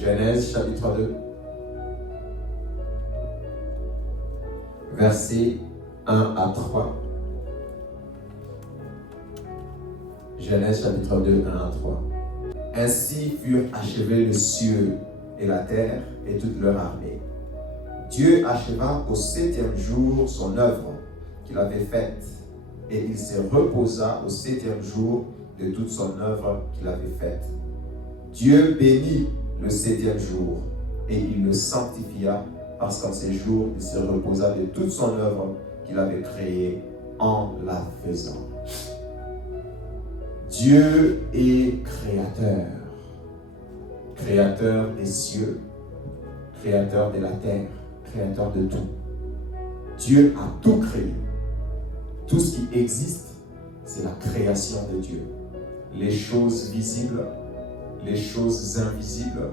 Genèse chapitre 2, versets 1 à 3. Genèse chapitre 2, 1 à 3. Ainsi furent achevés les cieux et la terre et toute leur armée. Dieu acheva au 7e jour son œuvre qu'il avait faite, et il se reposa au 7e jour de toute son œuvre qu'il avait faite. Dieu bénit le 7e jour, et il le sanctifia, parce qu'en ces jours, il se reposa de toute son œuvre qu'il avait créée en la faisant. Dieu est créateur, créateur des cieux, créateur de la terre, créateur de tout. Dieu a tout créé. Tout ce qui existe, c'est la création de Dieu. Les choses visibles, les choses invisibles,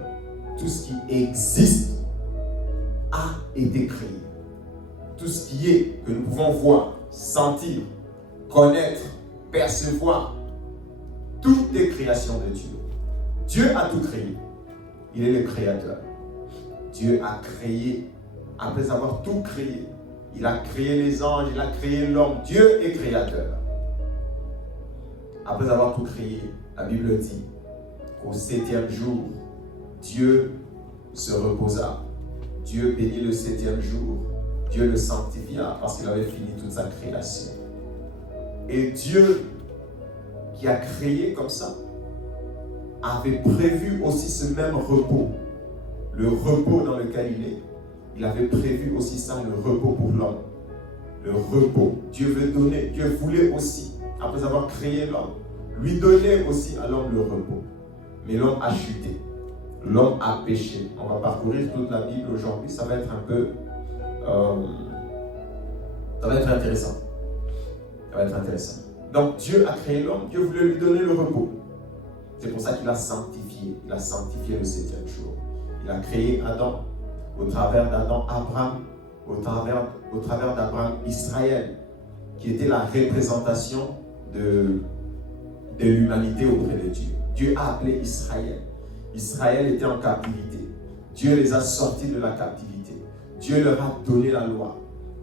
tout ce qui existe a été créé. Tout ce qui est, que nous pouvons voir, sentir, connaître, percevoir, tout est création de Dieu. Dieu a tout créé. Il est le créateur. Dieu a créé, après avoir tout créé, il a créé les anges, il a créé l'homme. Dieu est créateur. Après avoir tout créé, la Bible dit qu'au 7e jour, Dieu se reposa. Dieu bénit le 7e jour. Dieu le sanctifia parce qu'il avait fini toute sa création. Et Dieu, qui a créé comme ça, avait prévu aussi ce même repos. Le repos dans lequel il est. Il avait prévu aussi ça, le repos pour l'homme. Le repos. Dieu veut donner, Dieu voulait aussi, après avoir créé l'homme, lui donner aussi à l'homme le repos. Mais l'homme a chuté. L'homme a péché. On va parcourir toute la Bible aujourd'hui. Ça va être un peu... ça va être intéressant. Ça va être intéressant. Donc Dieu a créé l'homme. Dieu voulait lui donner le repos. C'est pour ça qu'il a sanctifié. Il a sanctifié le 7e jour. Il a créé Adam. Au travers d'Adam, Abraham, au travers d'Abraham, Israël, qui était la représentation de l'humanité auprès de Dieu. Dieu a appelé Israël. Israël était en captivité. Dieu les a sortis de la captivité. Dieu leur a donné la loi.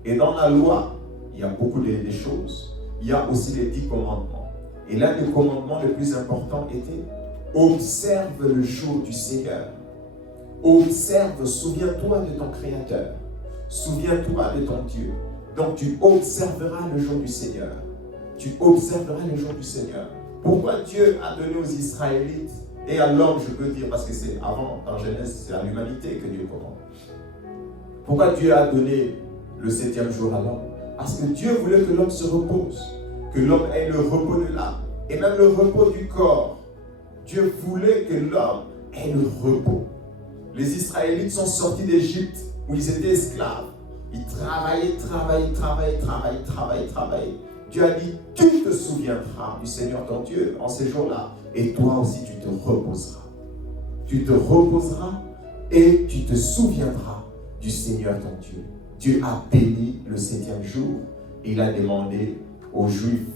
Et dans la loi, il y a beaucoup de choses. Il y a aussi les 10 commandements. Et l'un des commandements les plus importants était « Observe le jour du Seigneur ». Observe, souviens-toi de ton Créateur. Souviens-toi de ton Dieu. Donc tu observeras le jour du Seigneur. Tu observeras le jour du Seigneur. Pourquoi Dieu a donné aux Israélites et à l'homme, je peux dire, parce que c'est avant, dans Genèse, c'est à l'humanité que Dieu commande. Pourquoi Dieu a donné le 7e jour à l'homme? Parce que Dieu voulait que l'homme se repose, que l'homme ait le repos de l'âme et même le repos du corps. Dieu voulait que l'homme ait le repos. Les Israélites sont sortis d'Égypte où ils étaient esclaves. Ils travaillaient. Dieu a dit, tu te souviendras du Seigneur ton Dieu en ces jours-là. Et toi aussi, tu te reposeras. Tu te reposeras et tu te souviendras du Seigneur ton Dieu. Dieu a béni le 7e jour. Et il a demandé aux Juifs,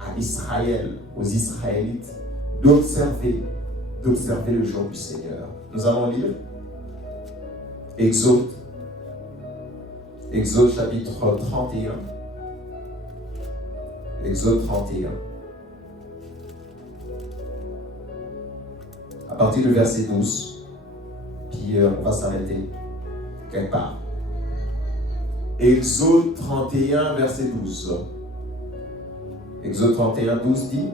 à Israël, aux Israélites, d'observer le jour du Seigneur. Nous allons lire Exode chapitre 31. Exode 31. À partir du verset 12. Puis on va s'arrêter quelque part. Exode 31, verset 12. Exode 31, 12 dit: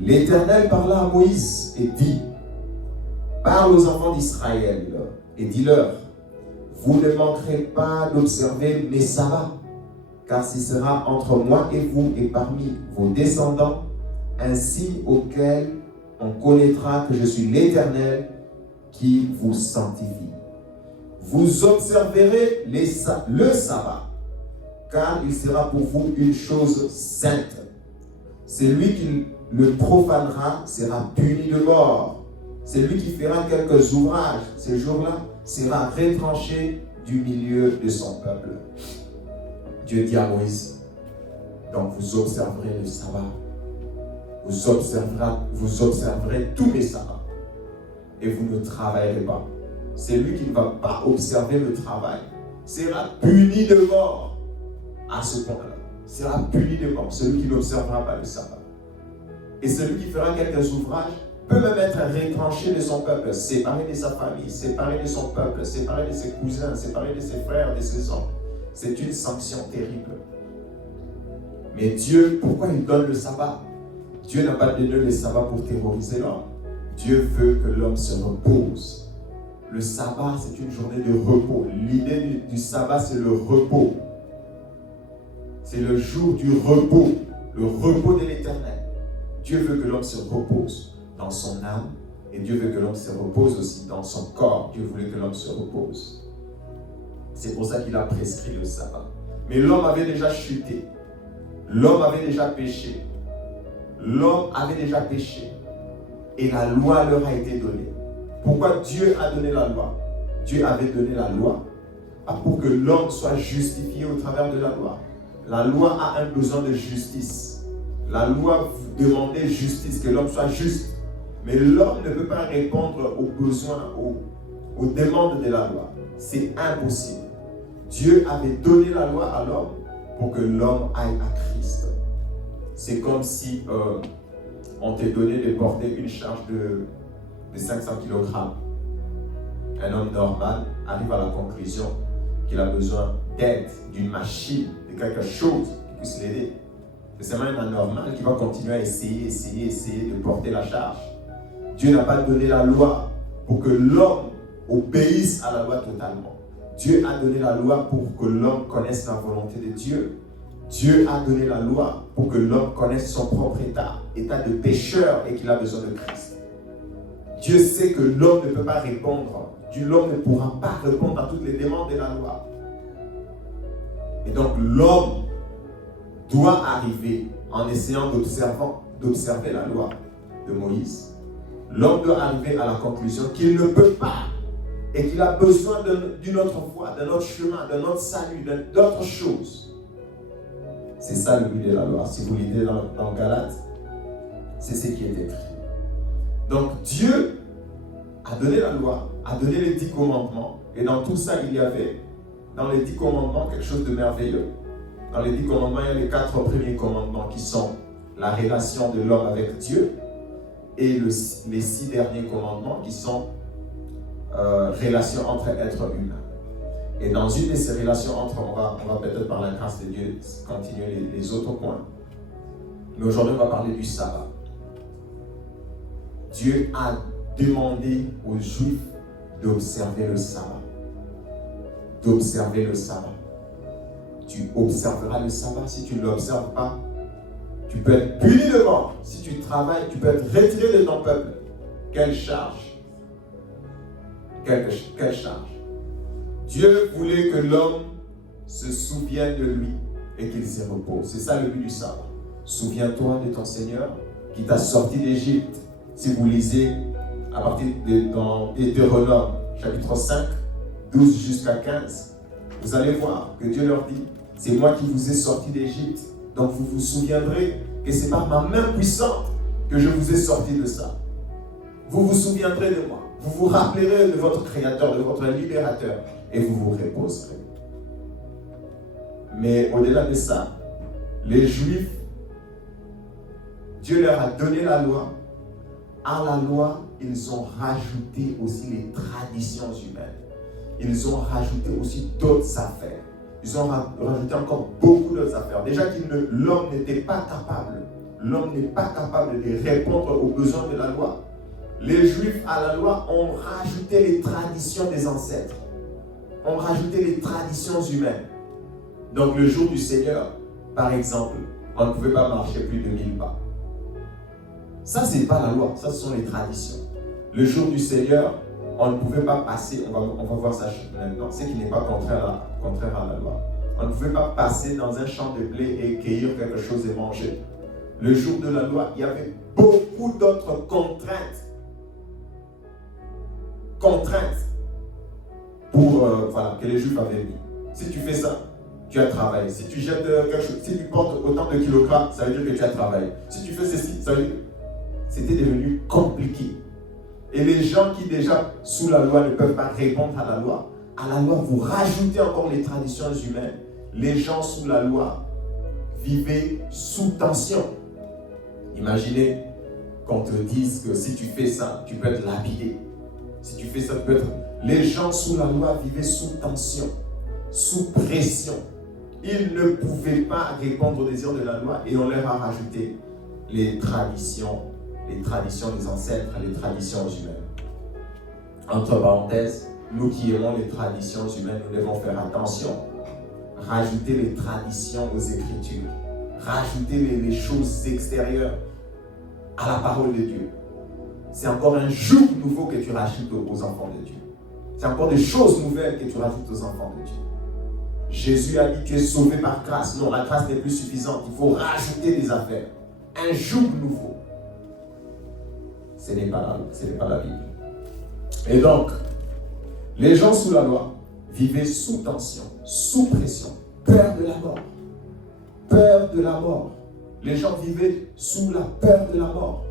L'Éternel parla à Moïse et dit: Parle aux enfants d'Israël et dis-leur: Vous ne manquerez pas d'observer mes sabbats, car ce sera entre moi et vous et parmi vos descendants un signe auquel on connaîtra que je suis l'Éternel qui vous sanctifie. Vous observerez le sabbat, car il sera pour vous une chose sainte. Celui qui le profanera sera puni de mort. Celui qui fera quelques ouvrages ces jours-là sera retranché du milieu de son peuple. Dieu dit à Moïse: donc vous observerez le sabbat. Vous observerez tous les sabbats. et vous ne travaillerez pas. Celui qui ne va pas observer le travail sera puni de mort. À ce point-là, sera puni de mort, celui qui n'observera pas le sabbat. Et celui qui fera quelques ouvrages peut même être retranché de son peuple, séparé de sa famille, séparé de son peuple, séparé de ses cousins, séparé de ses frères, de ses oncles. C'est une sanction terrible. Mais Dieu, pourquoi il donne le sabbat? Dieu n'a pas donné le sabbat pour terroriser l'homme. Dieu veut que l'homme se repose. Le sabbat, c'est une journée de repos. L'idée du sabbat, c'est le repos. C'est le jour du repos, le repos de l'Éternel. Dieu veut que l'homme se repose dans son âme et Dieu veut que l'homme se repose aussi dans son corps. Dieu voulait que l'homme se repose. C'est pour ça qu'il a prescrit le sabbat. Mais l'homme avait déjà chuté. L'homme avait déjà péché. L'homme avait déjà péché. Et la loi leur a été donnée. Pourquoi Dieu a donné la loi? Dieu avait donné la loi pour que l'homme soit justifié au travers de la loi. La loi a un besoin de justice. La loi demandait justice, que l'homme soit juste. Mais l'homme ne peut pas répondre aux besoins, aux demandes de la loi. C'est impossible. Dieu avait donné la loi à l'homme pour que l'homme aille à Christ. C'est comme si on t'ait donné de porter une charge de 500 kg. Un homme normal arrive à la conclusion qu'il a besoin d'aide, d'une machine, de quelque chose qui puisse l'aider. C'est même un anormal qui va continuer à essayer de porter la charge. Dieu n'a pas donné la loi pour que l'homme obéisse à la loi totalement. Dieu a donné la loi pour que l'homme connaisse la volonté de Dieu. Dieu a donné la loi pour que l'homme connaisse son propre état de pécheur et qu'il a besoin de Christ. Dieu sait que l'homme ne peut pas répondre. L'homme ne pourra pas répondre à toutes les demandes de la loi. Et donc l'homme doit arriver en essayant d'observer la loi de Moïse. L'homme doit arriver à la conclusion qu'il ne peut pas et qu'il a besoin d'une autre voie, d'un autre chemin, d'un autre salut, d'autres choses. C'est ça le but de la loi. Si vous lisez dans Galates, c'est ce qui est écrit. Donc Dieu a donné la loi, a donné les 10 commandements, et dans tout ça, il y avait, dans les 10 commandements, quelque chose de merveilleux. Dans les 10 commandements, il y a les 4 premiers commandements qui sont la relation de l'homme avec Dieu, et les 6 derniers commandements qui sont relation entre êtres humains. Et dans une de ces relations on va peut-être par la grâce de Dieu continuer les autres points. Mais aujourd'hui, on va parler du sabbat. Dieu a demandé aux Juifs d'observer le sabbat. D'observer le sabbat. Tu observeras le sabbat. Si tu ne l'observes pas, tu peux être puni de mort. Si tu travailles, tu peux être retiré de ton peuple. Quelle charge! Quelle charge! Dieu voulait que l'homme se souvienne de lui et qu'il se repose. C'est ça le but du sabbat. Souviens-toi de ton Seigneur qui t'a sorti d'Égypte. Si vous lisez à partir dans Deutéronome, chapitre 5, 12 jusqu'à 15, vous allez voir que Dieu leur dit, c'est moi qui vous ai sorti d'Égypte. Donc vous vous souviendrez que c'est par ma main puissante que je vous ai sorti de ça. Vous vous souviendrez de moi. Vous vous rappellerez de votre Créateur, de votre Libérateur, et vous vous reposerez. Mais au-delà de ça, les Juifs, Dieu leur a donné la loi. À la loi, ils ont rajouté aussi les traditions humaines. Ils ont rajouté aussi d'autres affaires. Ils ont rajouté encore beaucoup d'autres affaires. Déjà que l'homme n'était pas capable. L'homme n'est pas capable de répondre aux besoins de la loi. Les Juifs à la loi ont rajouté les traditions des ancêtres. Ont rajouté les traditions humaines. Donc le jour du Seigneur, par exemple, on ne pouvait pas marcher plus de 1000 pas. Ça, ce n'est pas la loi, ça, ce sont les traditions. Le jour du Seigneur, on ne pouvait pas passer, on va voir ça maintenant, ce qui n'est pas contraire à la loi. On ne pouvait pas passer dans un champ de blé et cueillir quelque chose et manger. Le jour de la loi, il y avait beaucoup d'autres contraintes. Que les Juifs avaient mis. Si tu fais ça, tu as travaillé. Si tu jettes quelque chose, si tu portes autant de kilogrammes, ça veut dire que tu as travaillé. Si tu fais ceci, ça veut dire que c'était devenu compliqué. Et les gens qui déjà sous la loi ne peuvent pas répondre à la loi, vous rajoutez encore les traditions humaines. Les gens sous la loi vivaient sous tension. Imaginez qu'on te dise que si tu fais ça, tu peux être lapidé. Si tu fais ça, tu peux être... Les gens sous la loi vivaient sous tension, sous pression. Ils ne pouvaient pas répondre aux désirs de la loi et on leur a rajouté les traditions des ancêtres, les traditions humaines. Entre parenthèses, nous qui aimons les traditions humaines, nous devons faire attention. Rajouter les traditions aux Écritures. Rajouter les choses extérieures à la parole de Dieu. C'est encore un joug nouveau que tu rajoutes aux enfants de Dieu. C'est encore des choses nouvelles que tu rajoutes aux enfants de Dieu. Jésus a dit que tu es sauvé par grâce. Non, la grâce n'est plus suffisante. Il faut rajouter des affaires. Un joug nouveau. Ce n'est pas la Bible. Et donc, les gens sous la loi vivaient sous tension, sous pression, peur de la mort. Peur de la mort. Les gens vivaient sous la peur de la mort.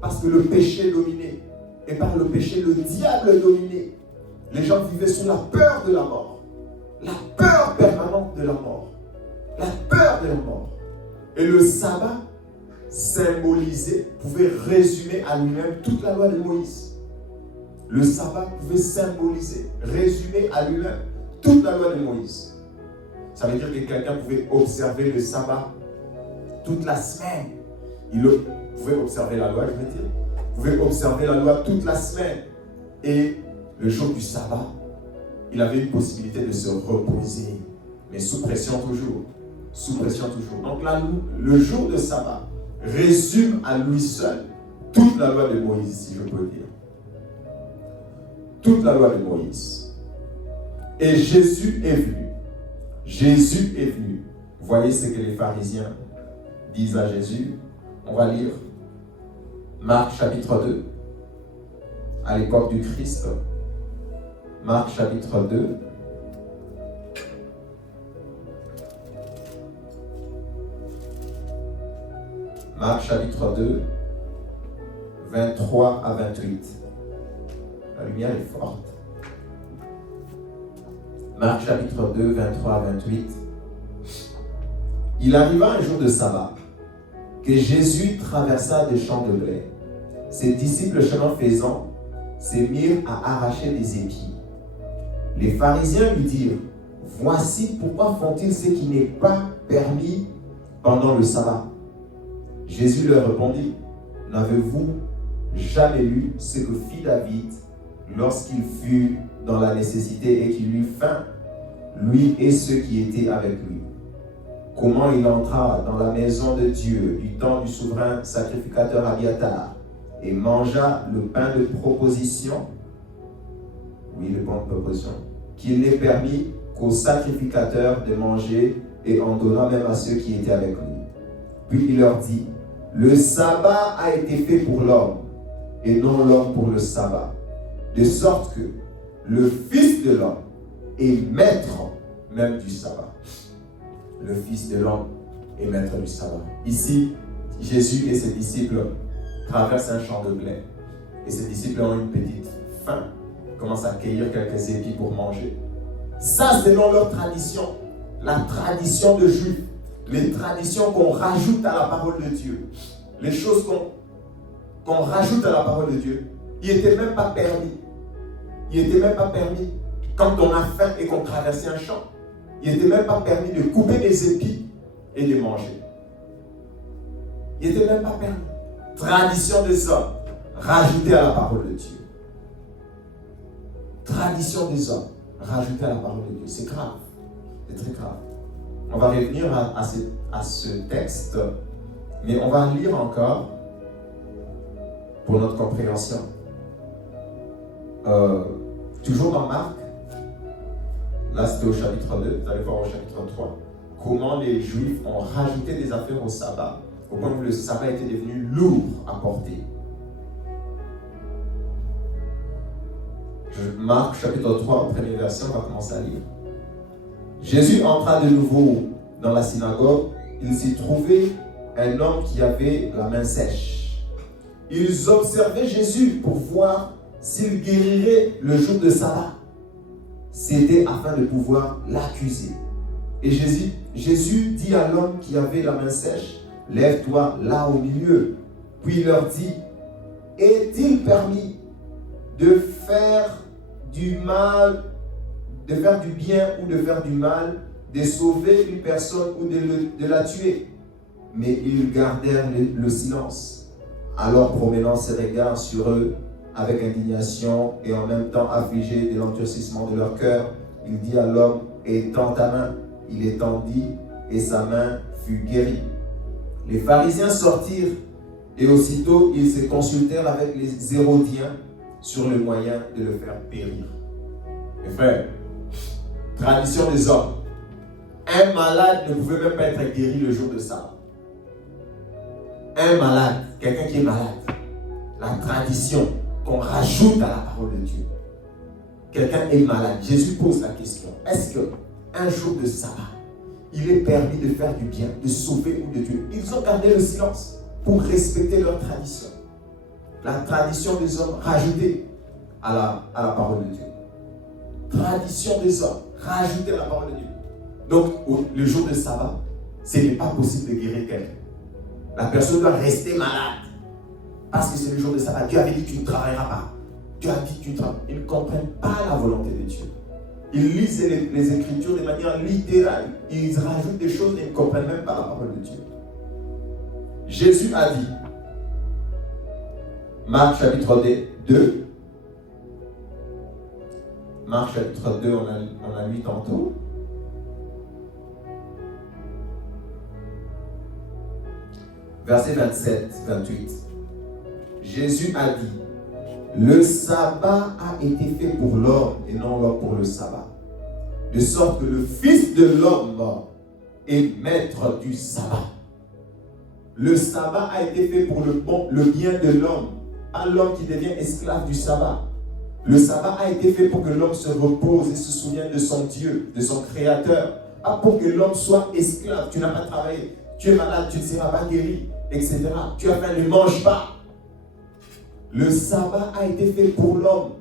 Parce que le péché dominait. Et par le péché, le diable dominait. Les gens vivaient sous la peur de la mort. La peur permanente de la mort. La peur de la mort. Et le sabbat symbolisait, pouvait résumer à lui-même toute la loi de Moïse. Le sabbat pouvait symboliser, résumer à lui-même toute la loi de Moïse. Ça veut dire que quelqu'un pouvait observer le sabbat toute la semaine. Il pouvait observer la loi, je veux dire. Il pouvait observer la loi toute la semaine. Et le jour du sabbat, il avait une possibilité de se reposer. Mais sous pression toujours. Sous pression toujours. Donc là, le jour de sabbat résume à lui seul toute la loi de Moïse, si je peux dire. Toute la loi de Moïse. Et Jésus est venu. Jésus est venu. Voyez ce que les pharisiens disent à Jésus. On va lire Marc chapitre 2. À l'époque du Christ. Marc chapitre 2. Marc chapitre 2, 23 à 28. La lumière est forte. Marc chapitre 2, 23 à 28. Il arriva un jour de sabbat que Jésus traversa des champs de blé. Ses disciples, chemin faisant, se mirent à arracher des épis. Les pharisiens lui dirent: voici pourquoi font-ils ce qui n'est pas permis pendant le sabbat. Jésus leur répondit: n'avez-vous jamais lu ce que fit David lorsqu'il fut dans la nécessité et qu'il eut faim, lui et ceux qui étaient avec lui? Comment il entra dans la maison de Dieu du temps du souverain sacrificateur Abiatar et mangea le pain de proposition, oui, le pain de proposition, qu'il n'est permis qu'aux sacrificateurs de manger, et en donnant même à ceux qui étaient avec lui. Puis il leur dit: le sabbat a été fait pour l'homme, et non l'homme pour le sabbat. De sorte que le Fils de l'homme est maître même du sabbat. Le Fils de l'homme est maître du sabbat. Ici, Jésus et ses disciples traversent un champ de blé. Et ses disciples ont une petite faim. Ils commencent à cueillir quelques épis pour manger. Ça, c'est dans leur tradition. La tradition de Juifs. Les traditions qu'on rajoute à la parole de Dieu. Les choses qu'on rajoute à la parole de Dieu. Il n'était même pas permis. Il n'était même pas permis. Quand on a faim et qu'on traverse un champ, il n'était même pas permis de couper des épis et de manger. Il n'était même pas permis. Tradition des hommes, rajoutée à la parole de Dieu. Tradition des hommes, rajoutée à la parole de Dieu. C'est grave. C'est très grave. On va revenir à ce texte, mais on va lire encore pour notre compréhension. Toujours dans Marc, là c'était au chapitre 2, vous allez voir au chapitre 3, comment les Juifs ont rajouté des affaires au sabbat, au point où le sabbat était devenu lourd à porter. Marc chapitre 3, au premier verset, on va commencer à lire. Jésus entra de nouveau dans la synagogue. Il s'y trouvait un homme qui avait la main sèche. Ils observaient Jésus pour voir s'il guérirait le jour de sabbat. C'était afin de pouvoir l'accuser. Et Jésus dit à l'homme qui avait la main sèche, « Lève-toi là au milieu. » Puis il leur dit, « Est-il permis de faire du mal, de faire du bien ou de faire du mal, de sauver une personne ou de la tuer ?» Mais ils gardèrent le silence. Alors, promenant ses regards sur eux avec indignation et en même temps affligé de l'endurcissement de leur cœur, il dit à l'homme, « Étends ta main. » Il étendit et sa main fut guérie. Les pharisiens sortirent et aussitôt ils se consultèrent avec les Hérodiens sur le moyen de le faire périr. Mes frères, tradition des hommes. Un malade ne pouvait même pas être guéri le jour de sabbat. Un malade, quelqu'un qui est malade, la tradition qu'on rajoute à la parole de Dieu. Quelqu'un est malade. Jésus pose la question, est-ce qu'un jour de sabbat, il est permis de faire du bien, de sauver ou de tuer? Ils ont gardé le silence pour respecter leur tradition. La tradition des hommes rajoutée à la parole de Dieu. Tradition des hommes rajoutée à la parole de Dieu. Donc, le jour de sabbat, ce n'est pas possible de guérir quelqu'un. La personne doit rester malade. Parce que c'est le jour de sabbat. Dieu avait dit que tu ne travailleras pas. Dieu a dit que tu ne travailleras pas. Ils ne comprennent pas la volonté de Dieu. Ils lisent les Écritures de manière littérale. Ils rajoutent des choses et ils ne comprennent même pas la parole de Dieu. Jésus a dit, Marc chapitre 2, Marc chapitre 2, on a lu tantôt. Verset 27, 28. Jésus a dit, le sabbat a été fait pour l'homme et non l'homme pour le sabbat. De sorte que le Fils de l'homme est maître du sabbat. Le sabbat a été fait pour le bien de l'homme, pas l'homme qui devient esclave du sabbat. Le sabbat a été fait pour que l'homme se repose et se souvienne de son Dieu, de son Créateur. Pas pour que l'homme soit esclave. Tu n'as pas travaillé, tu es malade, tu ne seras pas guéri, etc. Tu as faim, ne mange pas. Le sabbat a été fait pour l'homme,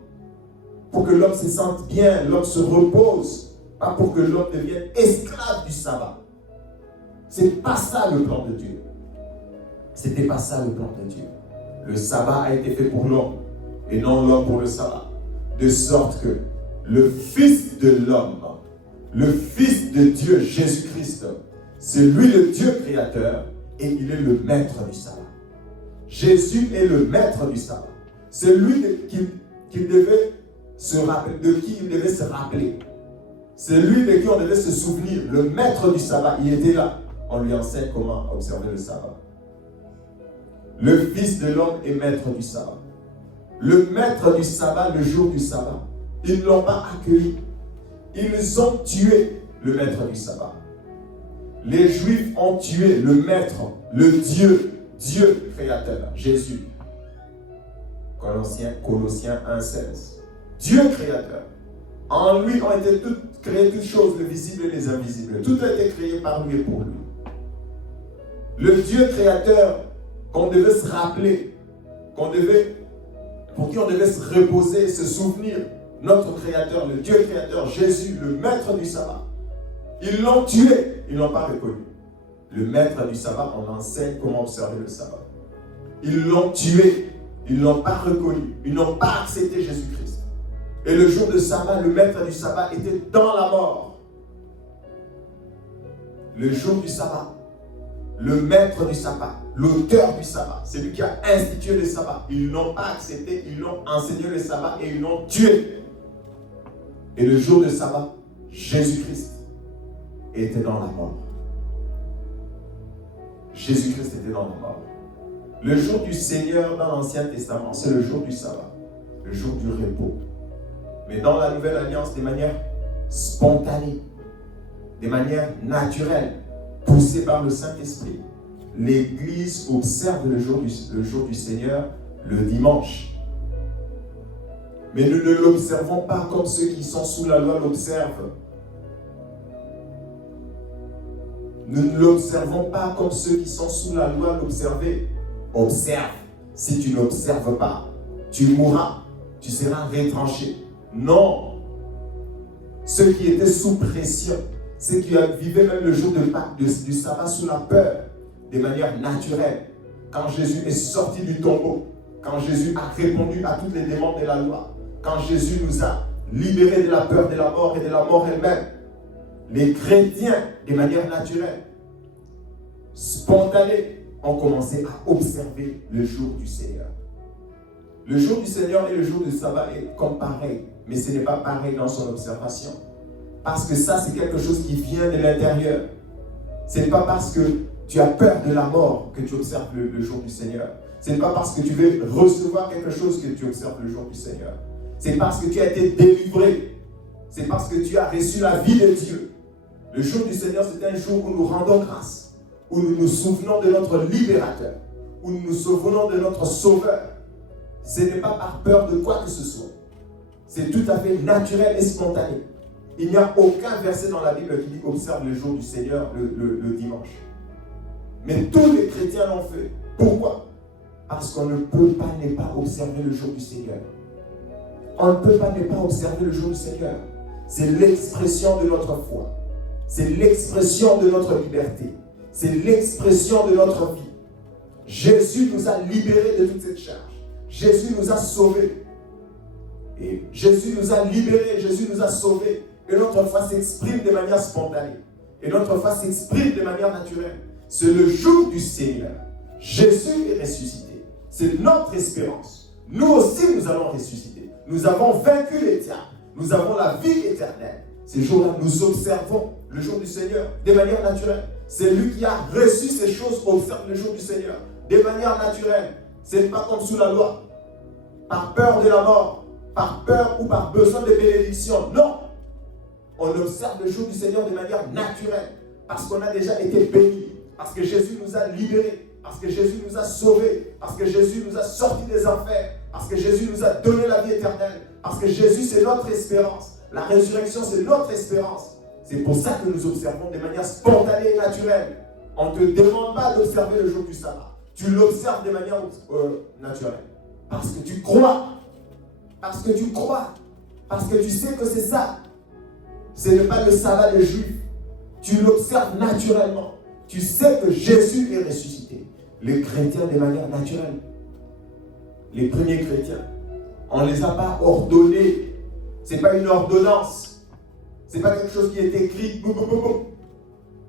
pour que l'homme se sente bien, l'homme se repose, pas pour que l'homme devienne esclave du sabbat. C'est pas ça le plan de Dieu. C'était pas ça le plan de Dieu. Le sabbat a été fait pour l'homme et non l'homme pour le sabbat. De sorte que le Fils de l'homme, le Fils de Dieu, Jésus-Christ, c'est lui le Dieu créateur et il est le maître du sabbat. Jésus est le maître du sabbat. C'est lui de qui il devait se rappeler. C'est lui de qui on devait se souvenir. Le maître du sabbat, il était là. On lui enseigne comment observer le sabbat. Le Fils de l'homme est maître du sabbat. Le maître du sabbat, le jour du sabbat, ils ne l'ont pas accueilli. Ils ont tué le maître du sabbat. Les Juifs ont tué le maître, le Dieu créateur, Jésus. Colossiens 1,16. Dieu créateur. En lui ont été créées toutes choses, les visibles et les invisibles. Tout a été créé par lui et pour lui. Le Dieu créateur qu'on devait se rappeler, pour qui on devait se reposer, se souvenir, notre créateur, le Dieu créateur, Jésus, le maître du sabbat. Ils l'ont tué, ils ne l'ont pas reconnu. Le maître du sabbat, on enseigne comment observer le sabbat. Ils l'ont tué, ils ne l'ont pas reconnu, ils n'ont pas accepté Jésus-Christ. Et le jour de sabbat, le maître du sabbat était dans la mort. Le jour du sabbat, le maître du sabbat, l'auteur du sabbat, c'est lui qui a institué le sabbat. Ils n'ont pas accepté, ils l'ont enseigné le sabbat et ils l'ont tué. Et le jour de sabbat, Jésus-Christ était dans la mort. Jésus-Christ était dans la mort. Le jour du Seigneur dans l'Ancien Testament, c'est le jour du sabbat, le jour du repos. Mais dans la Nouvelle Alliance, de manière spontanée, de manière naturelle, poussée par le Saint-Esprit, l'Église observe le jour du Seigneur le dimanche. Mais nous ne l'observons pas comme ceux qui sont sous la loi l'observent. Nous ne l'observons pas comme ceux qui sont sous la loi observent. Si tu n'observes pas, tu mourras, tu seras retranché. Non. Ceux qui étaient sous pression, ceux qui vivaient même le jour de Pâques, du sabbat sous la peur, de manière naturelle. Quand Jésus est sorti du tombeau, quand Jésus a répondu à toutes les demandes de la loi, quand Jésus nous a libérés de la peur de la mort et de la mort elle-même, les chrétiens, de manière naturelle, spontanée, ont commencé à observer le jour du Seigneur. Le jour du Seigneur et le jour du sabbat est comme pareil, mais ce n'est pas pareil dans son observation. Parce que ça, c'est quelque chose qui vient de l'intérieur. Ce n'est pas parce que tu as peur de la mort que tu observes le jour du Seigneur. Ce n'est pas parce que tu veux recevoir quelque chose que tu observes le jour du Seigneur. C'est parce que tu as été délivré. C'est parce que tu as reçu la vie de Dieu. Le jour du Seigneur, c'est un jour où nous rendons grâce, où nous nous souvenons de notre libérateur, où nous nous souvenons de notre sauveur. Ce n'est pas par peur de quoi que ce soit. C'est tout à fait naturel et spontané. Il n'y a aucun verset dans la Bible qui dit « observe le jour du Seigneur le dimanche ». Mais tous les chrétiens l'ont fait. Pourquoi? Parce qu'on ne peut pas ne pas observer le jour du Seigneur. On ne peut pas ne pas observer le jour du Seigneur. C'est l'expression de notre foi. C'est l'expression de notre liberté. C'est l'expression de notre vie. Jésus nous a libérés de toute cette charge. Jésus nous a sauvés. Et Jésus nous a libérés, Jésus nous a sauvés. Et notre foi s'exprime de manière spontanée. Et notre foi s'exprime de manière naturelle. C'est le jour du Seigneur. Jésus est ressuscité. C'est notre espérance. Nous aussi, nous allons ressusciter. Nous avons vaincu les diables. Nous avons la vie éternelle. Ces jours-là, nous observons le jour du Seigneur de manière naturelle. C'est lui qui a reçu ces choses, observe le jour du Seigneur de manière naturelle. Ce n'est pas comme sous la loi, par peur de la mort, par peur ou par besoin de bénédiction. Non! On observe le jour du Seigneur de manière naturelle, parce qu'on a déjà été bénis, parce que Jésus nous a libérés, parce que Jésus nous a sauvés, parce que Jésus nous a sortis des enfers, parce que Jésus nous a donné la vie éternelle, parce que Jésus c'est notre espérance. La résurrection c'est notre espérance. C'est pour ça que nous observons de manière spontanée et naturelle. On ne te demande pas d'observer le jour du sabbat. Tu l'observes de manière naturelle. Parce que tu crois. Parce que tu crois. Parce que tu sais que c'est ça. Ce n'est pas le sabbat des Juifs. Tu l'observes naturellement. Tu sais que Jésus est ressuscité. Les chrétiens de manière naturelle. Les premiers chrétiens. On ne les a pas ordonnés. Ce n'est pas une ordonnance. Ce n'est pas quelque chose qui est écrit. Boum, boum, boum, boum.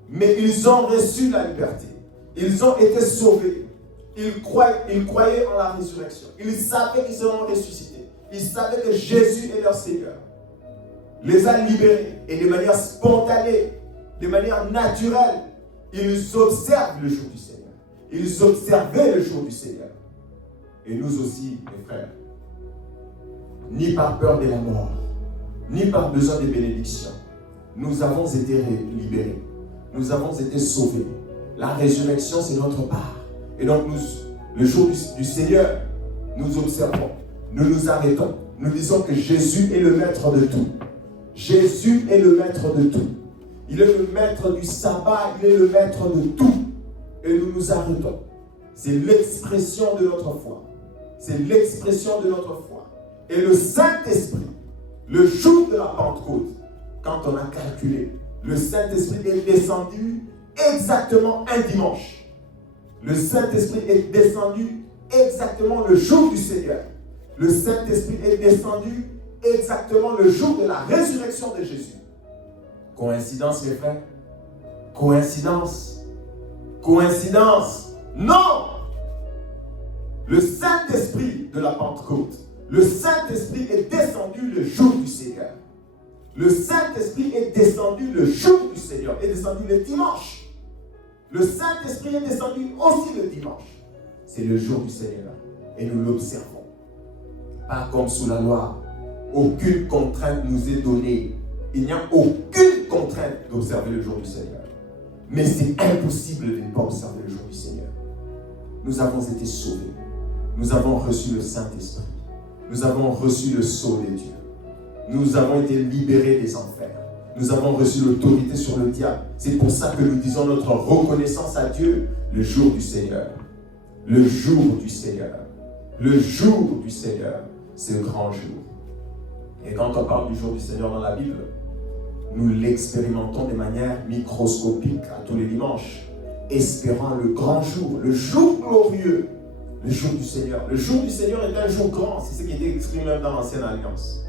Mais ils ont reçu la liberté. Ils ont été sauvés. Ils croyaient en la résurrection. Ils savaient qu'ils seront ressuscités. Ils savaient que Jésus est leur Seigneur. Les a libérés. Et de manière spontanée, de manière naturelle, ils observent le jour du Seigneur. Ils observaient le jour du Seigneur. Et nous aussi, mes frères, ni par peur de la mort, ni par besoin de bénédiction, nous avons été libérés. Nous avons été sauvés. La résurrection, c'est notre part. Et donc, le jour du Seigneur, nous observons, nous nous arrêtons, nous disons que Jésus est le maître de tout. Jésus est le maître de tout. Il est le maître du sabbat, il est le maître de tout. Et nous nous arrêtons. C'est l'expression de notre foi. C'est l'expression de notre foi. Et le Saint-Esprit, le jour de la Pentecôte, quand on a calculé, le Saint-Esprit est descendu exactement un dimanche. Le Saint-Esprit est descendu exactement le jour du Seigneur. Le Saint-Esprit est descendu exactement le jour de la résurrection de Jésus. Coïncidence, mes frères? Coïncidence? Coïncidence? Non! Le Saint-Esprit de la Pentecôte, le Saint-Esprit est descendu le jour du Seigneur. Le Saint-Esprit est descendu le jour du Seigneur, est descendu le dimanche. Le Saint-Esprit est descendu aussi le dimanche. C'est le jour du Seigneur. Et nous l'observons. Pas comme sous la loi. Aucune contrainte nous est donnée. Il n'y a aucune contrainte d'observer le jour du Seigneur. Mais c'est impossible de ne pas observer le jour du Seigneur. Nous avons été sauvés. Nous avons reçu le Saint-Esprit. Nous avons reçu le sceau de Dieu. Nous avons été libérés des enfers. Nous avons reçu l'autorité sur le diable. C'est pour ça que nous disons notre reconnaissance à Dieu le jour du Seigneur. Le jour du Seigneur. Le jour du Seigneur, c'est le grand jour. Et quand on parle du jour du Seigneur dans la Bible, nous l'expérimentons de manière microscopique à tous les dimanches, espérant le grand jour, le jour glorieux, le jour du Seigneur. Le jour du Seigneur est un jour grand, c'est ce qui était exprimé dans l'Ancienne Alliance.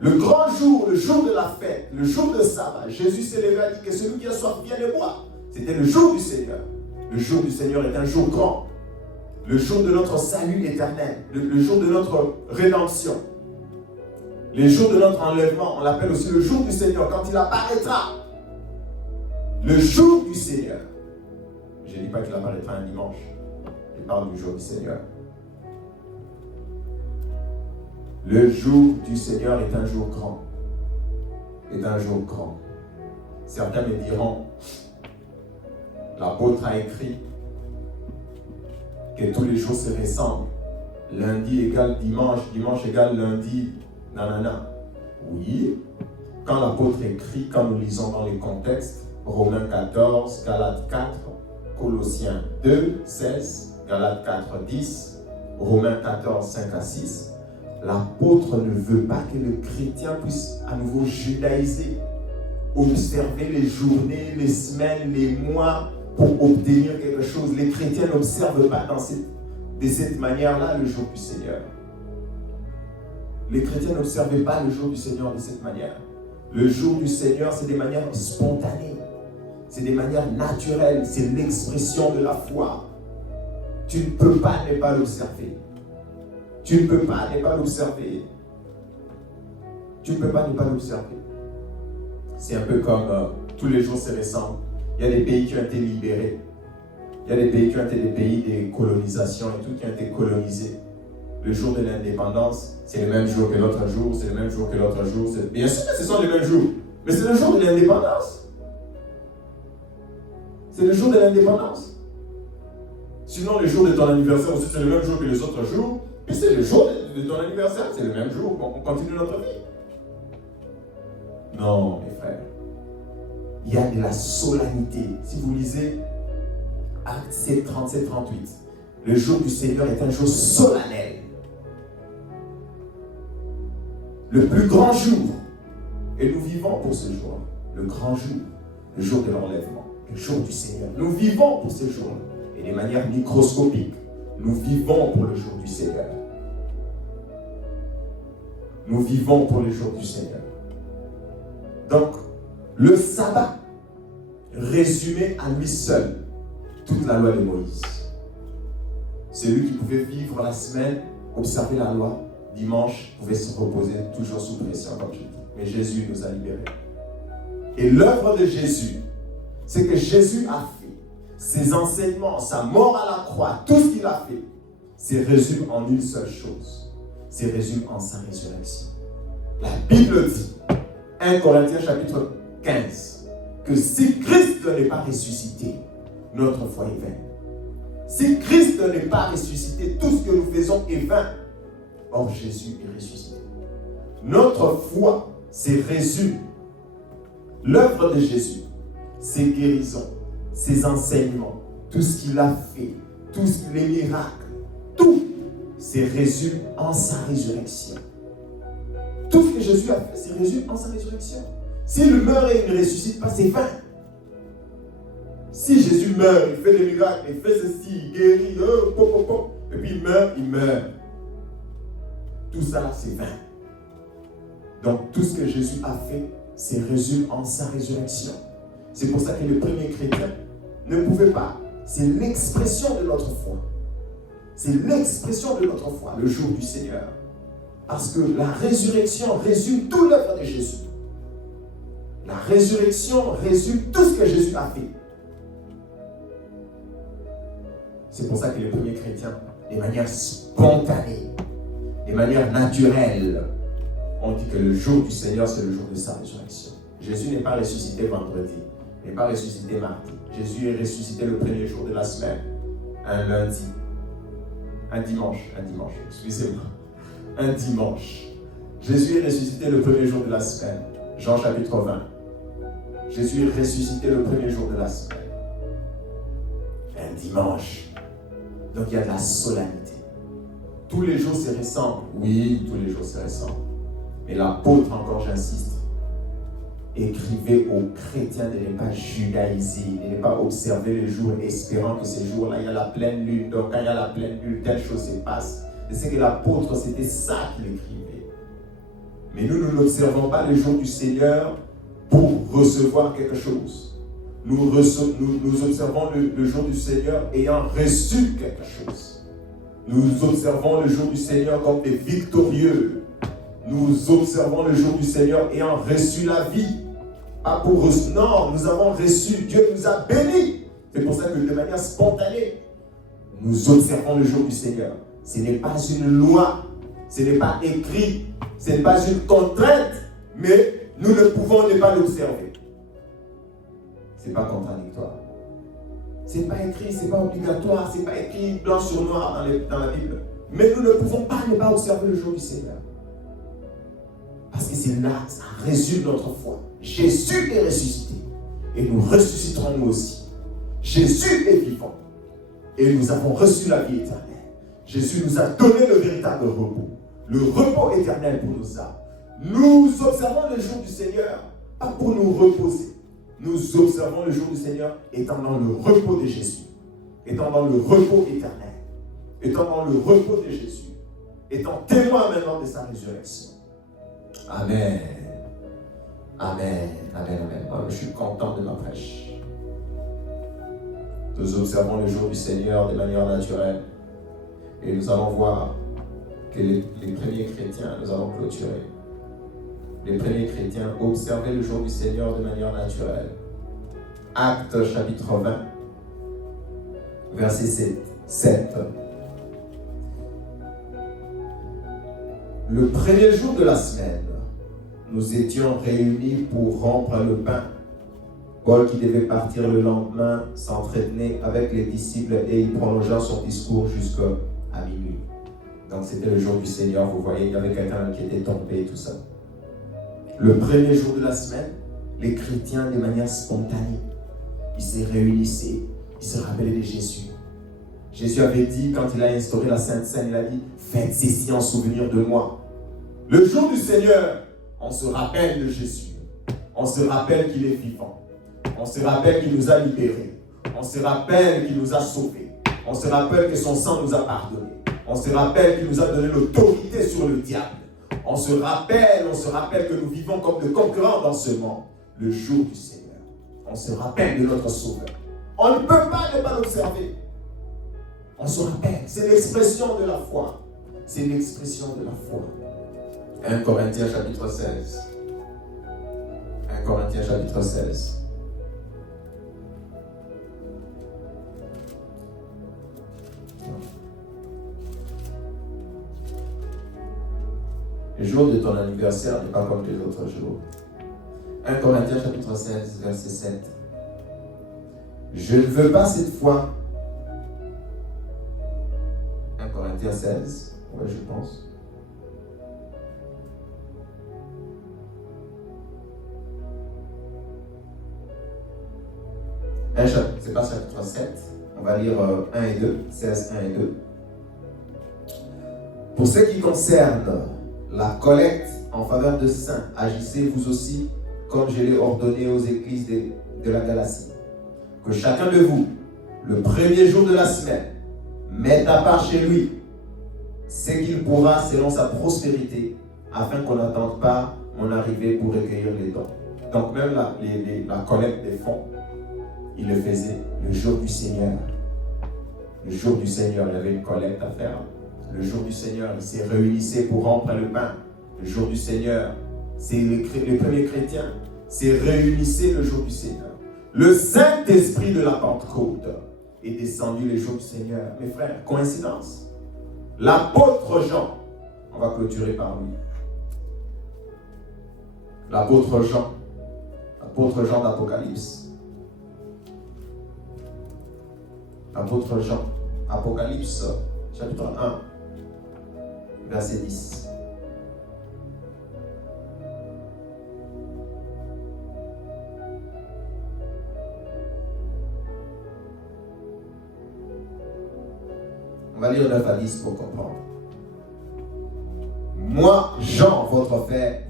Le grand jour, le jour de la fête, le jour de sabbat, Jésus s'est levé et a dit que celui qui a soif vienne et boit. C'était le jour du Seigneur. Le jour du Seigneur est un jour grand. Le jour de notre salut éternel, le jour de notre rédemption. Le jour de notre enlèvement, on l'appelle aussi le jour du Seigneur, quand il apparaîtra. Le jour du Seigneur. Je ne dis pas qu'il apparaîtra un dimanche. Je parle du jour du Seigneur. Le jour du Seigneur est un jour grand. Est un jour grand. Certains me diront, l'apôtre a écrit que tous les jours se ressemblent. Lundi égale dimanche, dimanche égale lundi, nanana. Oui, quand l'apôtre écrit, quand nous lisons dans les contextes, Romains 14, Galates 4, Colossiens 2, 16, Galates 4, 10, Romains 14, 5 à 6, l'apôtre ne veut pas que le chrétien puisse à nouveau judaïser, observer les journées, les semaines, les mois pour obtenir quelque chose. Les chrétiens n'observent pas de cette manière-là le jour du Seigneur. Les chrétiens n'observaient pas le jour du Seigneur de cette manière. Le jour du Seigneur, c'est des manières spontanées. C'est des manières naturelles. C'est l'expression de la foi. Tu ne peux pas ne pas l'observer. Tu ne peux pas ne pas l'observer. Tu ne peux pas ne pas l'observer. C'est un peu comme tous les jours se ressemblent. Il y a des pays qui ont été libérés. Il y a des pays qui ont été des pays de colonisation et tout, qui ont été colonisés. Le jour de l'indépendance, c'est le même jour que l'autre jour, c'est le même jour que l'autre jour. Bien sûr que ce sont les mêmes jours, mais c'est le jour de l'indépendance. C'est le jour de l'indépendance. Sinon, le jour de ton anniversaire aussi, c'est le même jour que les autres jours. Puis c'est le jour de ton anniversaire, c'est le même jour. On continue notre vie. Non, mes frères. Il y a de la solennité. Si vous lisez Actes 7, 37, 38, le jour du Seigneur est un jour solennel. Le plus grand jour. Et nous vivons pour ce jour. Le grand jour. Le jour de l'enlèvement. Le jour du Seigneur. Nous vivons pour ce jour. Et de manière microscopique, nous vivons pour le jour du Seigneur. Nous vivons pour le jour du Seigneur. Donc, le sabbat résumait à lui seul toute la loi de Moïse. Celui qui pouvait vivre la semaine, observer la loi, dimanche pouvait se reposer toujours sous pression, comme je dis. Mais Jésus nous a libérés. Et l'œuvre de Jésus, c'est que Jésus a fait ses enseignements, sa mort à la croix, tout ce qu'il a fait, se résume en une seule chose. Se résume en sa résurrection. La Bible dit, 1 Corinthiens chapitre 15, que si Christ n'est pas ressuscité, notre foi est vaine. Si Christ n'est pas ressuscité, tout ce que nous faisons est vain. Or, Jésus est ressuscité. Notre foi se résume. L'œuvre de Jésus, ses guérisons, ses enseignements, tout ce qu'il a fait, tous les miracles, tout se résume en sa résurrection. Tout ce que Jésus a fait se résume en sa résurrection. S'il meurt et il ne ressuscite pas, c'est vain. Si Jésus meurt, il fait des miracles, il fait ceci, il guérit, et puis il meurt. Tout ça, c'est vain. Donc, tout ce que Jésus a fait se résume en sa résurrection. C'est pour ça que les premiers chrétiens ne pouvaient pas. C'est l'expression de notre foi. C'est l'expression de notre foi, le jour du Seigneur. Parce que la résurrection résume toute l'œuvre de Jésus. La résurrection résume tout ce que Jésus a fait. C'est pour ça que les premiers chrétiens, de manière spontanée, de manière naturelle, ont dit que le jour du Seigneur, c'est le jour de sa résurrection. Jésus n'est pas ressuscité vendredi, n'est pas ressuscité mardi. Jésus est ressuscité le premier jour de la semaine, un lundi, un dimanche, excusez-moi, un dimanche. Jésus est ressuscité le premier jour de la semaine, Jean chapitre 20. Jésus est ressuscité le premier jour de la semaine, un dimanche. Donc il y a de la solennité. tous les jours c'est récent. Oui, tous les jours c'est récent. Mais l'apôtre, encore j'insiste, écrivait aux chrétiens de ne pas judaïser, de ne pas observer les jours espérant que ces jours-là, il y a la pleine lune. Donc quand il y a la pleine lune, telle chose se passe. Et c'est que l'apôtre, c'était ça qu'il écrivait. Mais nous n'observons pas le jour du Seigneur pour recevoir quelque chose. Nous observons le jour du Seigneur ayant reçu quelque chose. Nous observons le jour du Seigneur comme des victorieux. Nous observons le jour du Seigneur ayant reçu la vie. Pas pour reçu. Non, nous avons reçu. Dieu nous a bénis. C'est pour ça que de manière spontanée, nous observons le jour du Seigneur. Ce n'est pas une loi. Ce n'est pas écrit. Ce n'est pas une contrainte. Mais nous ne pouvons ne pas l'observer. Ce n'est pas contradictoire. Ce n'est pas écrit, ce n'est pas obligatoire. Ce n'est pas écrit blanc sur noir dans la Bible. Mais nous ne pouvons pas ne pas observer le jour du Seigneur. Parce que c'est là, ça résume notre foi. Jésus est ressuscité. Et nous ressusciterons nous aussi. Jésus est vivant. Et nous avons reçu la vie éternelle. Jésus nous a donné le véritable repos. Le repos éternel pour nos âmes. Nous observons le jour du Seigneur, pas pour nous reposer. Nous observons le jour du Seigneur étant dans le repos de Jésus. Étant dans le repos éternel. Étant dans le repos de Jésus. Étant témoin maintenant de sa résurrection. Amen. Amen. Amen. Amen. Oh, je suis content de ma prêche. Nous observons le jour du Seigneur de manière naturelle. Et nous allons voir que les premiers chrétiens, nous allons clôturer. Les premiers chrétiens observaient le jour du Seigneur de manière naturelle. Actes chapitre 20, verset 7. Le premier jour de la semaine, nous étions réunis pour rompre le pain. Paul, qui devait partir le lendemain, s'entretenait avec les disciples et il prolongea son discours jusqu'à minuit. Donc c'était le jour du Seigneur, vous voyez, il y avait quelqu'un qui était tombé et tout ça. Le premier jour de la semaine, les chrétiens, de manière spontanée, ils se réunissaient, ils se rappelaient de Jésus. Jésus avait dit, quand il a instauré la Sainte Seine, il a dit, faites ceci en souvenir de moi. Le jour du Seigneur, on se rappelle de Jésus. On se rappelle qu'il est vivant. On se rappelle qu'il nous a libérés. On se rappelle qu'il nous a sauvés. On se rappelle que son sang nous a pardonnés. On se rappelle qu'il nous a donné l'autorité sur le diable. On se rappelle que nous vivons comme des concurrents dans ce monde. Le jour du Seigneur. On se rappelle de notre Sauveur. On ne peut pas ne pas l'observer. On se rappelle. C'est l'expression de la foi. C'est l'expression de la foi. 1 Corinthiens chapitre 16. 1 Corinthiens chapitre 16. Le jour de ton anniversaire n'est pas comme les autres jours. 1 Corinthiens chapitre 16, verset 7. Je ne veux pas cette fois. 1 Corinthiens 16, ouais, je pense. C'est pas chapitre 7. On va lire 1 et 2. 16, 1 et 2. Pour ce qui concerne la collecte en faveur de saints, agissez vous aussi comme je l'ai ordonné aux églises de la Galatie. Que chacun de vous, le premier jour de la semaine, mette à part chez lui ce qu'il pourra selon sa prospérité, afin qu'on n'attende pas mon arrivée pour recueillir les dons. Donc même la collecte des fonds, il le faisait le jour du Seigneur. Le jour du Seigneur, il y avait une collecte à faire. Le jour du Seigneur, ils se réunissaient pour rompre le pain. Le jour du Seigneur, c'est les premiers chrétiens se réunissaient le jour du Seigneur. Le Saint-Esprit de la Pentecôte est descendu le jour du Seigneur. Mes frères, coïncidence. L'apôtre Jean, on va clôturer par lui. L'apôtre Jean d'Apocalypse. L'apôtre Jean, Apocalypse, chapitre 1. Verset 10. On va lire 9 à 10 pour comprendre. Moi, Jean, votre frère,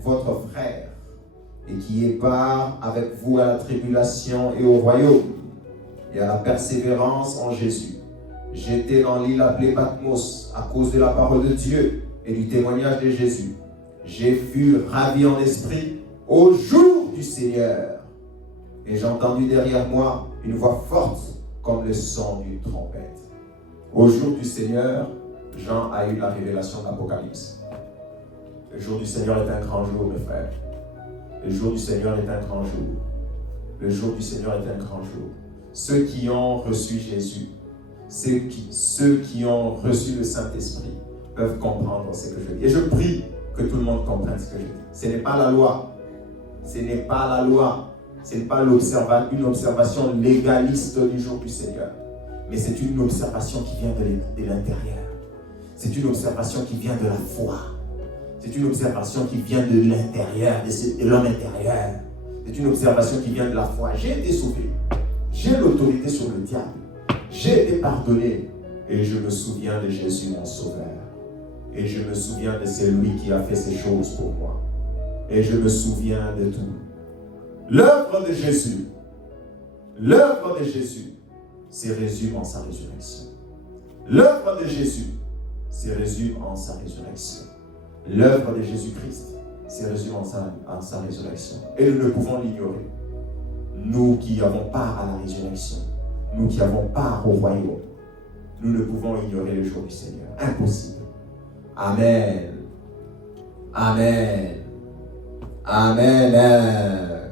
et qui est part avec vous à la tribulation et au royaume, et à la persévérance en Jésus. J'étais dans l'île appelée Patmos à cause de la parole de Dieu et du témoignage de Jésus. J'ai fui ravi en esprit au jour du Seigneur. Et j'ai entendu derrière moi une voix forte comme le son d'une trompette. Au jour du Seigneur, Jean a eu la révélation de l'Apocalypse. Le jour du Seigneur est un grand jour, mes frères. Le jour du Seigneur est un grand jour. Le jour du Seigneur est un grand jour. Ceux qui ont reçu Jésus, ceux qui ont reçu le Saint-Esprit peuvent comprendre ce que je dis. Et je prie que tout le monde comprenne ce que je dis. Ce n'est pas la loi. Ce n'est pas la loi. Ce n'est pas une observation légaliste du jour du Seigneur. Mais c'est une observation qui vient de l'intérieur. C'est une observation qui vient de la foi. C'est une observation qui vient de l'intérieur, de l'homme intérieur. C'est une observation qui vient de la foi. J'ai été sauvé. J'ai l'autorité sur le diable. J'ai été pardonné. Et je me souviens de Jésus, mon sauveur. Et je me souviens de celui qui a fait ces choses pour moi. Et je me souviens de tout. L'œuvre de Jésus se résume en sa résurrection. L'œuvre de Jésus se résume en sa résurrection. L'œuvre de Jésus-Christ se résume en sa résurrection. Et nous ne pouvons l'ignorer. Nous qui avons part à la résurrection, nous qui avons part au royaume, nous ne pouvons ignorer le jour du Seigneur. Impossible. Amen. Amen. Amen.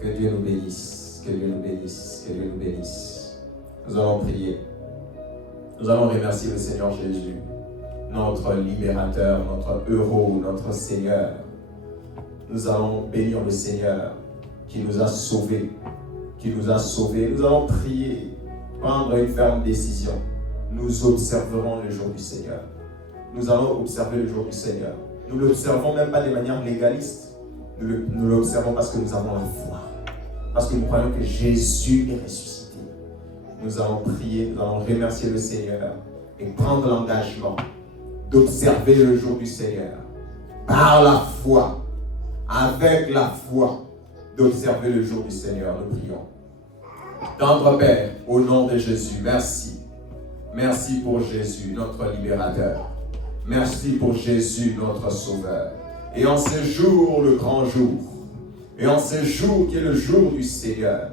Que Dieu nous bénisse. Que Dieu nous bénisse. Que Dieu nous bénisse. Nous allons prier. Nous allons remercier le Seigneur Jésus, notre libérateur, notre héros, notre Seigneur. Nous allons bénir le Seigneur qui nous a sauvés. Nous allons prier, prendre une ferme décision. Nous observerons le jour du Seigneur. Nous allons observer le jour du Seigneur. Nous ne l'observons même pas de manière légaliste. Nous l'observons parce que nous avons la foi. Parce que nous croyons que Jésus est ressuscité. Nous allons prier, nous allons remercier le Seigneur et prendre l'engagement d'observer le jour du Seigneur. Par la foi, avec la foi, d'observer le jour du Seigneur. Nous prions. Tendre Père, au nom de Jésus, merci. Merci pour Jésus, notre libérateur. Merci pour Jésus, notre sauveur. Et en ce jour, le grand jour, et en ce jour qui est le jour du Seigneur,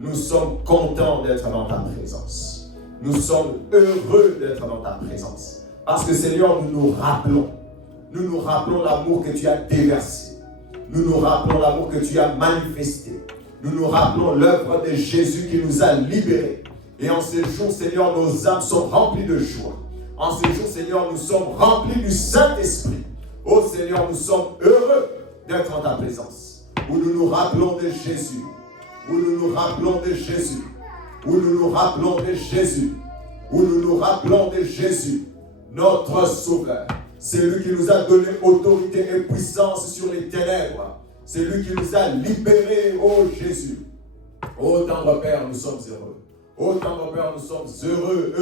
nous sommes contents d'être dans ta présence. Nous sommes heureux d'être dans ta présence. Parce que Seigneur, nous nous rappelons l'amour que tu as déversé. Nous nous rappelons l'amour que tu as manifesté. Nous nous rappelons l'œuvre de Jésus qui nous a libérés. Et en ce jour, Seigneur, nos âmes sont remplies de joie. En ce jour, Seigneur, nous sommes remplis du Saint-Esprit. Oh Seigneur, nous sommes heureux d'être en ta présence. Où nous nous rappelons de Jésus. Où nous nous rappelons de Jésus. Où nous nous rappelons de Jésus. Où nous nous rappelons de Jésus, notre Sauveur. C'est lui qui nous a donné autorité et puissance sur les ténèbres. C'est lui qui nous a libérés, oh Jésus. Oh tendre Père, nous sommes heureux. Oh tendre Père, nous sommes heureux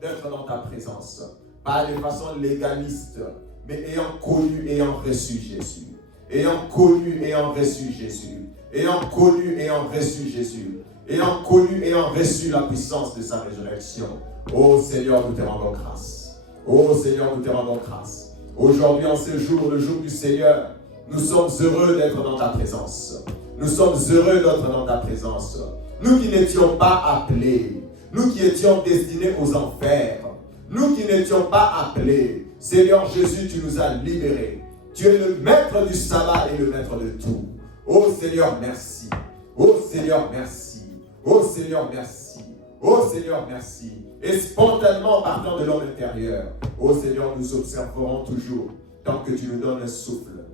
d'être dans ta présence. Pas de façon légaliste, mais ayant connu, ayant reçu Jésus. Ayant connu, ayant reçu Jésus. Ayant connu, ayant reçu Jésus. Ayant connu, ayant reçu la puissance de sa résurrection. Oh Seigneur, nous te rendons grâce. Oh Seigneur, nous te rendons grâce. Aujourd'hui, en ce jour, le jour du Seigneur, nous sommes heureux d'être dans ta présence. Nous sommes heureux d'être dans ta présence. Nous qui n'étions pas appelés, nous qui étions destinés aux enfers, nous qui n'étions pas appelés, Seigneur Jésus, tu nous as libérés. Tu es le maître du sabbat et le maître de tout. Oh Seigneur, merci. Oh Seigneur, merci. Oh Seigneur, merci. Oh Seigneur, merci. Et spontanément partant de l'homme intérieur, oh Seigneur, nous observerons toujours, tant que tu nous donnes un souffle,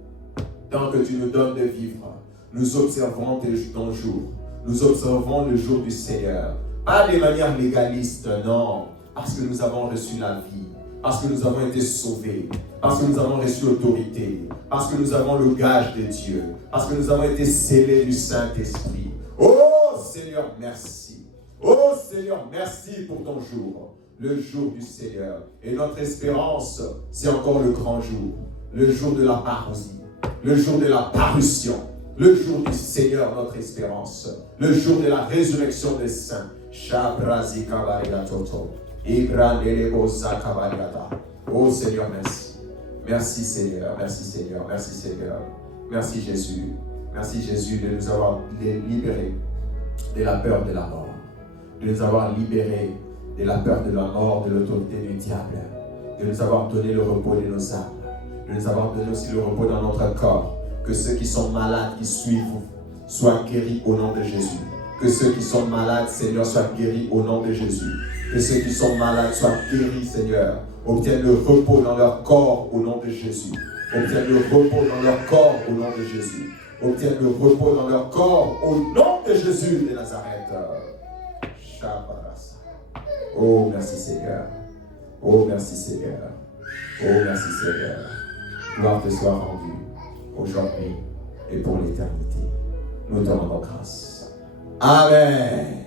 tant que tu nous donnes de vivre, nous observerons ton jour. Nous observons le jour du Seigneur. Pas de manière légaliste, non. Parce que nous avons reçu la vie. Parce que nous avons été sauvés. Parce que nous avons reçu l'autorité. Parce que nous avons le gage de Dieu. Parce que nous avons été scellés du Saint-Esprit. Oh Seigneur, merci. Oh Seigneur, merci pour ton jour. le jour du Seigneur. Et notre espérance, c'est encore le grand jour, le jour de la parousie, le jour de la parution, le jour du Seigneur, notre espérance, le jour de la résurrection des saints. Oh Seigneur, merci. Merci Seigneur, merci Seigneur, merci Seigneur. Merci Jésus. Merci Jésus de nous avoir libérés de la peur de la mort. De nous avoir libérés de la peur de la mort, de l'autorité du diable. De nous avoir donné le repos de nos âmes. De nous avoir donné aussi le repos dans notre corps. Que ceux qui sont malades, qui suivent, soient guéris au nom de Jésus. Que ceux qui sont malades, Seigneur, soient guéris au nom de Jésus. Que ceux qui sont malades soient guéris, Seigneur. Obtiennent le repos dans leur corps au nom de Jésus. Obtiennent le repos dans leur corps au nom de Jésus. Obtiennent le repos dans leur corps au nom de Jésus de Nazareth. Oh, merci Seigneur. Oh, merci Seigneur. Oh, merci Seigneur. Gloire te soit rendue aujourd'hui et pour l'éternité. Nous te rendons grâce. Amen.